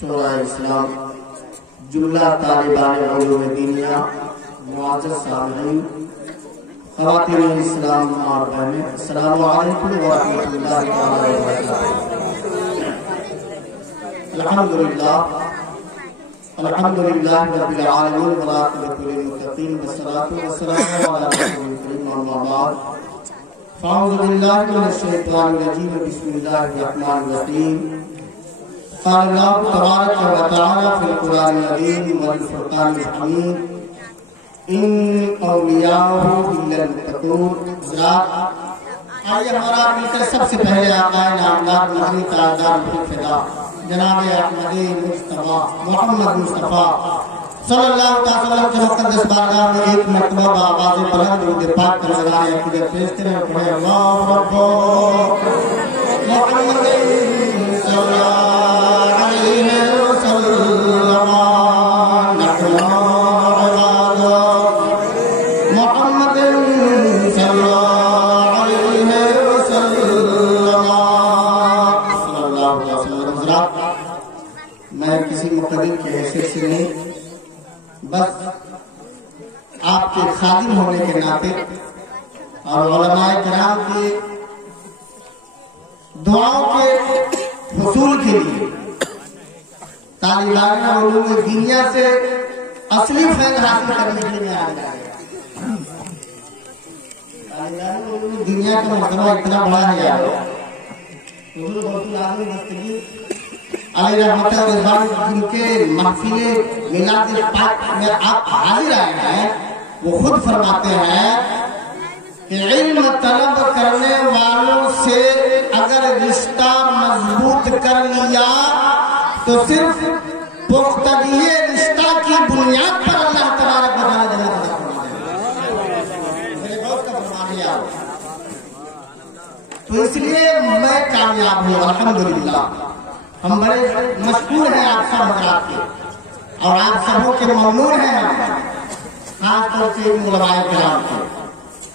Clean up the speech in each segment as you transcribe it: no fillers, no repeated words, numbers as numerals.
شورا اسلام، جملہ طالبان علوم دینیہ، معزز سامعین، خواتین اسلام اور بہنیں، السلام علیکم ورحمۃ اللہ وبرکاتہ۔ الحمدللہ رب العالمین والعاقبۃ للمتقین والصلاۃ والسلام علی رسول الکریم اما بعد، فاعوذ باللہ من الشیطان الرجیم، بسم اللہ الرحمن الرحیم۔ قال اللہ تبارک و تعالی فی القرآن العظیم والفرقان الحمید، ان اولیاءہ الا المتقون۔ حضرات، آئیے ہمارا مل کر سب سے پہلے آقا نامدار مدنی تاجدار فدا جناب احمد مصطفیٰ محمد مصطفیٰ صلی اللہ علیہ وسلم کے مقدس بارگاہ میں ایک مرتبہ بآواز بلند درود پاک کا نذرانہ عقیدت پیش کریں اور کہیں اللہ رب محمد صلی اللہ علیہ وسلم نحن عباد محمد صلی اللہ علیہ وسلم صلی اللہ علیہ وسلم۔ حضرات، میں کسی مقدم کی حیثیت سے نہیں، بس آپ کے خادم ہونے کے ناطے اور علماء کرام کی دعاؤں کے حصول کے لیے طالبان علوم دینیہ سے اصلی فیض حاصل کرنے کے لیے آیا ہے۔ طالبان علوم دینیہ کا مقدمہ اتنا بڑا ہے یار، حضور غوث الاعظم دستگیر علیہ رحمت اللہ جن کے محفل میلاد پاک میں آپ حاضر آئے ہیں، وہ خود فرماتے ہیں کہ علم طلب کرنے والوں سے اگر رشتہ مضبوط کر لیا تو صرف پختگی رشتہ کی بنیاد پر اللہ تبارک و تعالی جنت عطا فرما دے گا۔ میرے دوست کا فرمان لیا، تو اس لیے میں کامیاب ہوں الحمدللہ۔ ہم بڑے مشکور ہیں آپ سب حضرات کے، اور آپ سبوں کے ممنون ہیں، خاص طور سے علماء کرام کے،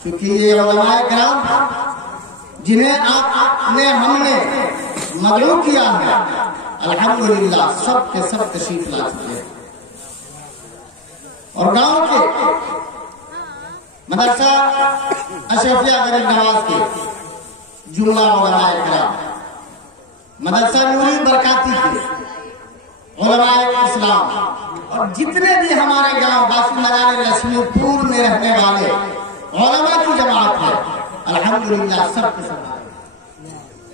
کیونکہ یہ علماء کرام جنہیں ہم نے مدعو کیا ہے، الحمدللہ سب کے سب تشریف لا چکے ہیں۔ اور گاؤں کے مدرسہ اشرفیہ غریب نواز کے جملہ علماء کرام، مدرسہ نوری برکاتی کے علماء اسلام، اور جتنے بھی ہمارے گاؤں باشی نگار لکشمی پور میں رہنے والے علماء کی جماعت ہے، الحمدللہ سب کے سب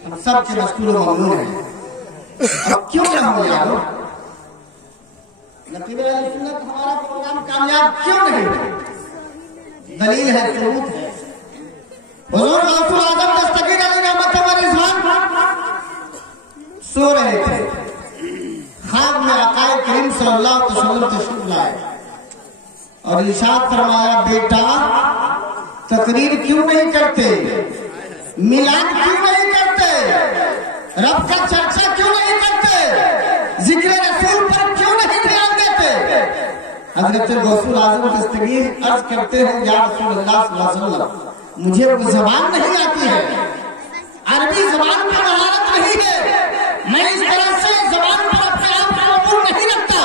ہم سب کے مشکور و ممنون ہیں۔ اب کیوں نہ ہو یارو، نقیب اہل سنت ہمارا پروگرام کامیاب کیوں نہیں؟ دلیل ہے، ثبوت ہے۔ حضور غوث الاعظم دستگیر علیہ رحمت و رضوان سو رہے تھے، خواب میں آقا کریم صلی اللہ علیہ وسلم تشریف لائے اور ارشاد فرمایا، بیٹا تقریر کیوں نہیں کرتے، میلاد کیوں نہیں کرتے، رب کا چرچا کیوں نہیں کرتے، ذکر رسول پر کیوں نہیں دھیان دیتے؟ حضرت غوث الاعظم دستگیر عرض کرتے ہیں، یا رسول اللہ صلی اللہ علیہ وسلم مجھے وہ زبان نہیں آتی ہے، عربی زبان پر مہارت نہیں ہے، میں اس طرح سے زبان پر اپنے آپ کو قبول نہیں رکھتا۔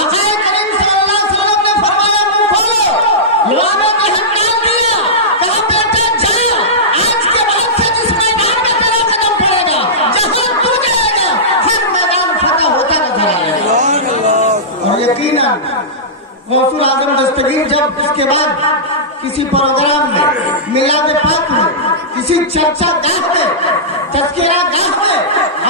آقا کریم صلی اللہ علیہ وسلم نے فرمایا، منہ کھولو، لوگوں نے ہم ڈال دیا، کہا بیٹا جا، آج کے بعد سے جس میدان میں تیرا قدم پڑے گا، جہاں تو جائے گا، ہر میدان فتح ہوتا نظر آئے گا۔ اور یقیناً غوث الاعظم دستگیر جب اس کے بعد کسی پروگرام میں، میلاد پاک میں، کسی چرچا گاہ میں، تذکرہ گاہ میں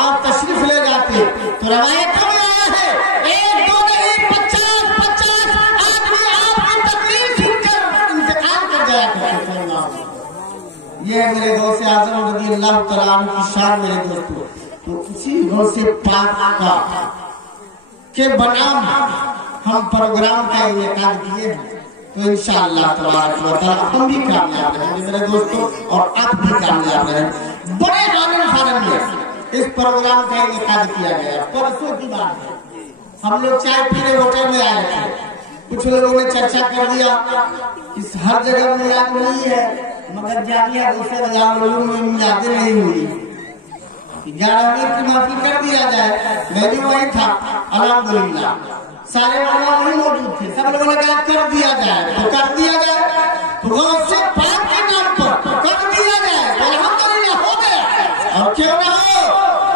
آپ تشریف لے جاتے تو روایتوں میں آیا ہے، ایک دو نہیں 50 آدمی آپ کی تقریر سن کر انتقال کر جایا کرتے ہیں۔ یہ میرے غوث اعظم رضی اللہ تعالیٰ عنہ کی شان میرے دوستوں۔ تو اسی غوث پاک کا کے بنام ہم پروگرام کا انعقاد کیے ہیں، تو انشاءاللہ تبارک و تعالی ہم بھی کامیاب رہیں گے میرے دوستوں، اور آپ بھی کامیاب رہیں۔ بڑے عالم فارم میں اس پروگرام کا انعقاد کیا گیا، پرسوں کی بات ہے، ہم لوگ چائے پینے ہوٹل میں آئے تھے، کچھ لوگوں نے چرچا کر دیا اس ہر جگہ میلاد نہیں ہے، مگر جامعہ دوسرے علوم میں میلاد نہیں ہوئی۔ 11 की महफिल कर दिया जाए। मैं भी वही था, अल्हम्दुलिल्लाह सारे वाला वही मौजूद थे। सब लोगों ने कहा कर दिया जाए, तो कर दिया जाए, तो गौसे पाक के नाम पर कर दिया जाए, तो अल्हम्दुलिल्लाह हो गया। और क्यों ना हो,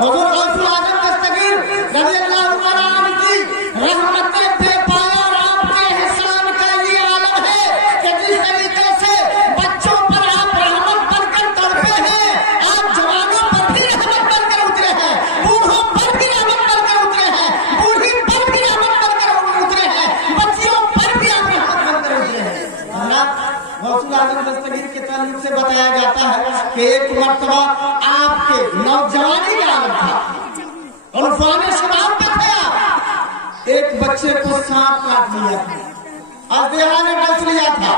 हुजूर गौसुल आजम दस्तगीर रज़ियल्लाहु तआला अन्हु की रहमतें बेपाया और आपके एहसान का ये आलम है कि जिस तरीके से बच्चों पर आप रहमत बनकर तड़पे हैं, आप जवानों पर भी रहमत बनकर उतरे हैं, बूढ़ों पर भी रहमत बनकर उतरे हैं, बूढ़ी पर भी रहमत बनकर उतरे हैं, बच्चियों पर भी आप रहमत बनकर उतरे हैं। अल्लाह गौसुल आजम दस्तगीर के ताल्लुक से बताया जाता है कि एक मर्तबा आपके नौजवानी का आलम था और फाने शबाब पे थे आप, एक बच्चे को सांप काट लिया था, अजदेहा ने डस लिया था,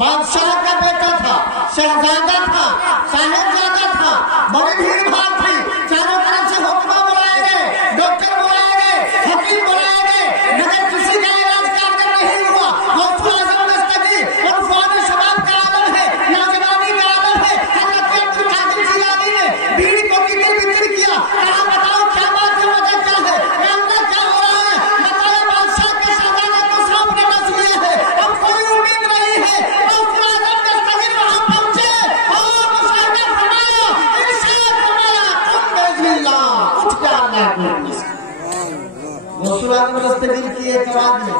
बादशाह का बेटा था, शहजादा था, साहिबजादा था, बड़ी भीड़ भाड़ थी, चारों तरफ से हुक्मा बुलाए गए, डॉक्टर बुलाए गए, हकीम बुलाए गए, मगर किसी का इलाज कारगर नहीं हुआ। गौसुल आजम दस्तगीर और फाने शबाब का आलम है, नौजवानी का आलम है। हज़रत अब्दुल कादिर जिलानी ने बीड़ी को कितर किया, कहा बताओ क्या बात है, वजह क्या है, मामला क्या हो रहा है? बताया बादशाह के शहजादे को सांप ने डस लिया है, अब कोई उम्मीद नहीं है। गौसुल आजम दस्तगीर वहां पहुंचे और मुशाहिदा फरमाया, इरशाद फरमाया, तुम बिस्मिल्लाह उठ जा अल्लाह को। गौसुल आजम दस्तगीर की एक आवाज ने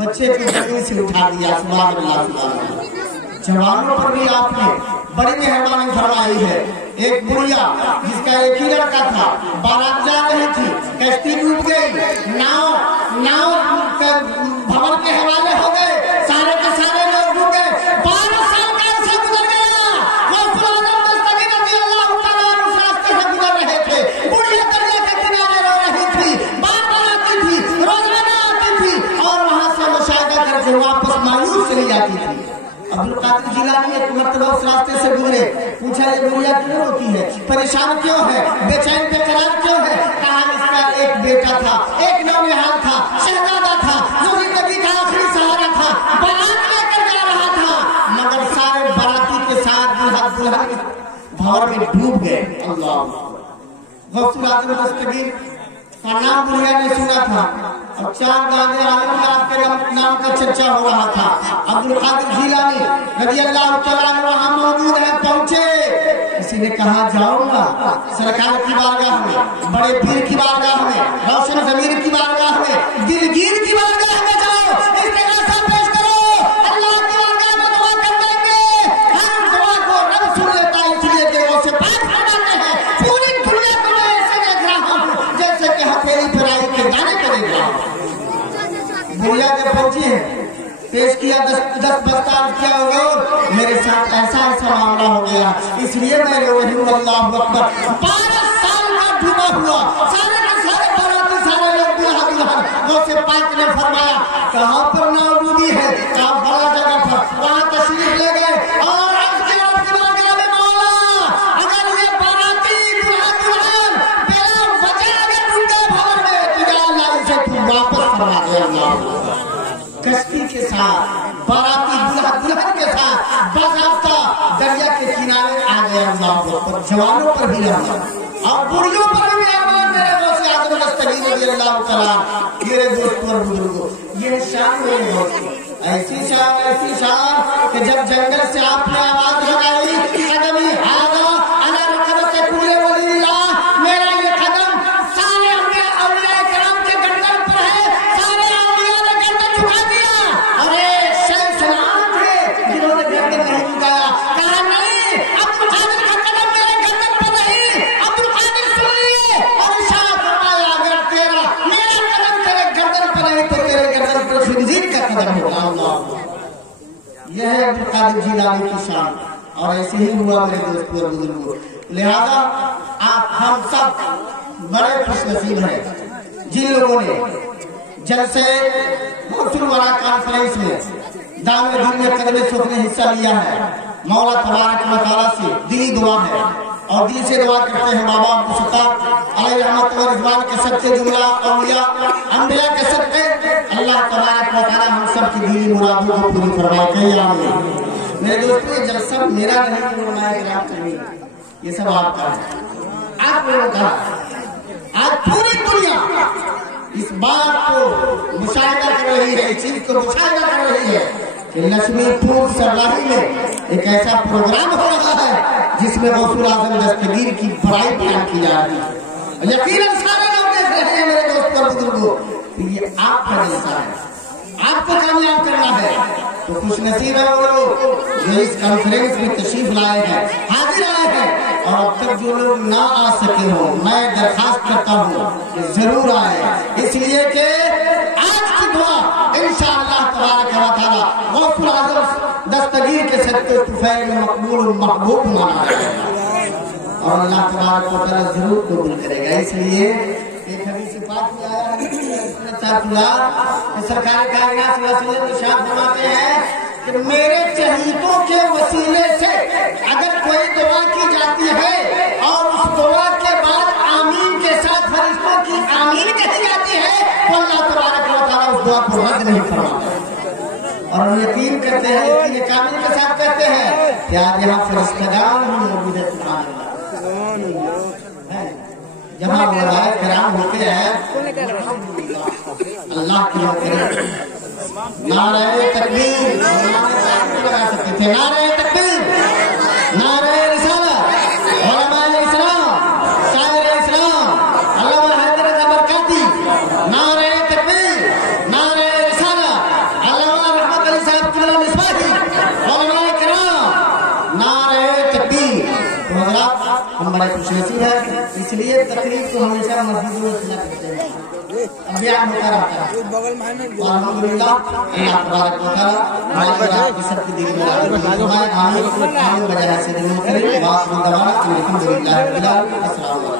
बच्चे की जमीन से उठा दिया। सुभान अल्लाह, सुभान अल्लाह। जवानों पर भी आपने बड़ी मेहरबानी फरमाई है। एक बुढ़िया जिसका एक ही लड़का था, बारात जा रही थी, कश्ती डूब गई, नाव भवन के हवाले हो गए, सारे के सारे लोग डूब गए। 12 साल का अर्सा गुजर गया। गौसुल आजम दस्तगीर रज़ियल्लाहु तआला अन्हु उस रास्ते से गुजर रहे थे। बुढ़िया दरिया के किनारे रो रही थी, बार बार आती थी, रोजाना आती थी और वहां से मुशाहिदा करके वापस मायूस चली जाती थी। अब्दुल कादिर जिलानी एक मर्तबा उस रास्ते से गुजरे, पूछा ये बुढ़िया क्यों रोती है, परेशान क्यों है, बेचैन बेकरार क्यों है? कहा इसका एक बेटा था, एक नौनिहाल था, शहजादा था, जो जिंदगी का आखिरी सहारा था, बारात लेकर जा रहा था, मगर सारे बाराती के साथ दुल्हन भंवर में डूब गए। अल्लाह। गौसुल आजम दस्तगीर का नाम बुढ़िया ने सुना था और 4 गाने आलम में आपके नाम का चर्चा हो रहा था। अब्दुल कादिर जिलानी रज़ियल्लाहु तआला अन्हु वहां मौजूद है, पहुंचे। किसी ने कहा जाओ ना सरकार की बारगाह में, बड़े पीर की बारगाह में, रोशन ज़मीर की बारगाह में, दिलगीर की बारगाह में जाओ, इस्तिग़ासा पेश करो, अल्लाह की बारगाह में दुआ कर देंगे। हर दुआ को रब सुन लेता है, इसलिए कि वो से पाक फरमाते हैं, पूरी दुनिया को मैं ऐसे देख रहा हूं जैसे कि हथेली पर राई के दाने को देख रहा हूं। बुढ़िया जब पहुंची है, पेश किया 10 बस्तार किया होगा, मेरे साथ ऐसा मामला हो गया, इसलिए मैं रो रही हूँ। अल्लाहु अकबर। 12 साल का डूबा हुआ, सारे के सारे बाराती, सारे लोग दुल्हन गौसे पाक ने फरमाया कहाँ पर नाबूदी है, कहाँ बड़ा जगह पर, वहां तशरीफ ले गए और अगर ये बाराती दुल्हन बिना वजह अगर डूबे भवन में, तो या अल्लाह इसे तू वापस फरमा दे। अल्लाह कश्ती के साथ बाराती दुल्हन के साथ बाज़ाब्ता दरिया के किनारे आ गए। अल्लाह जवानों पर भी रहमत और बुढ़ियों पर भी रहमत। मेरे गौसे आज़म दस्तगीर रज़ियल्लाहु तआला, मेरे दोस्तों और बुजुर्गों, ये शान मेरे दोस्त, ऐसी शान कि जब जंगल से आपने आवाज लगाई कदमी आगा अला रकबते कुल्ले वलील्लाह, मेरा ये कदम सारे औलिया किराम के गर्दन पर है, सारे औलिया ने गर्दन झुका दिया। अरे शेख सलाम थे जिन्होंने गर्दन नहीं झुकाया, कहा नहीं अब्दुल कादिर का कदम मेरे गर्दन पर नहीं, अब्दुल कादिर सुन लिए और इरशाद फरमाया अगर तेरा मेरा कदम तेरे गर्दन पर नहीं तो तेरे गर्दन पर खिंजीर का कदम होगा। अल्लाह, यह है अब्दुल कादिर जिलानी की शान और ऐसे ही हुआ मेरे दोस्तों और बुजुर्गों। लिहाजा आप हम सब बड़े खुशनसीब हैं जिन लोगों ने जलसे गौसुल वरा कॉन्फ्रेंस में दाम दिन में कदम सुख ने हिस्सा लिया है। मौला तबारक व तआला से दिली दुआ है और दिल से दुआ करते हैं बाबा अब्दुल सत्तार अलैहि रहमत व रिज़वान के सबसे जुमला औलिया अंबिया के सबके अल्लाह तबारक व तआला हम सब की दिली मुरादों को पूरी फरमाए। आमीन। मेरे दोस्तों, ये जलसा मेरा नहीं, ये सब आपका है। आप लोगों का। आज पूरी दुनिया इस बात को मुशाहिदा कर रही है, इस चीज को मुशाहिदा कर रही है कि लक्ष्मीपुर सरलाही में एक ऐसा प्रोग्राम हो रहा है जिसमें गौसुल आजम दस्तगीर की बड़ाई बयान की जा रही है। यकीनन सारे लोग देख रहे हैं मेरे दोस्त और बुजुर्गों, ये आपका जलसा है, आपको कामयाब करना है। तो खुश नसीब है वो लोग जो इस कॉन्फ्रेंस में तशरीफ लाए हैं, हाजिर आए हैं। और अब तक जो लोग ना आ सके हो, मैं दरखास्त करता हूँ कि जरूर आए, इसलिए कि आज की दुआ इंशाअल्लाह तबारक व तआला गौसुल आज़म दस्तगीर के सदक़े तुफ़ैल में मकबूल और महबूब माना जाएगा और अल्लाह तबारक व तआला जरूर कबूल करेगा। इसलिए एक हदीस पाक में आया है कि सरकार कायनात सल्लल्लाहु अलैहि वसल्लम इरशाद फरमाते हैं कि मेरे चहीतों के वसीले से अगर कोई दुआ की जाती है और उस दुआ के बाद आमीन के साथ फरिश्तों की आमीन कही जाती है तो अल्लाह तबारक व तआला उस दुआ को रद्द नहीं फरमाता। और हम यकीन करते हैं, यकीन कामिल के साथ कहते हैं कि आज यहाँ फरिश्तेगान मौजूद है, जहाँ वज़ाए किराम होते हैं अल्लाह की मग़फ़िरत। नारे तकबीर लगा सकते थे, नारे तकबीर, नारे रिसालत, उलमाए इस्लाम, शायर इस्लाम, अल्लामा हैदर बरकाती, नारे तकबीर, नारे रिसालत, अल्लामा रहमत अली साहब किबला मिसबाही, उलमाए किराम, नारे तकबीर। तो हज़रात हम बड़े खुशनसीब हैं, इसलिए तकरीब को हमेशा मस्जिदों में सुना करते हैं, अभियान होता रहता है। और अल्हम्दुलिल्लाह अल्लाह तबारक व तआला हमारी सबकी दिल में आमीन आमीन बजाय से दिल में करें। वाक़ दवाना अल्हम्दुलिल्लाह रब्बिल आलमीन। अस्सलाम वालेकुम।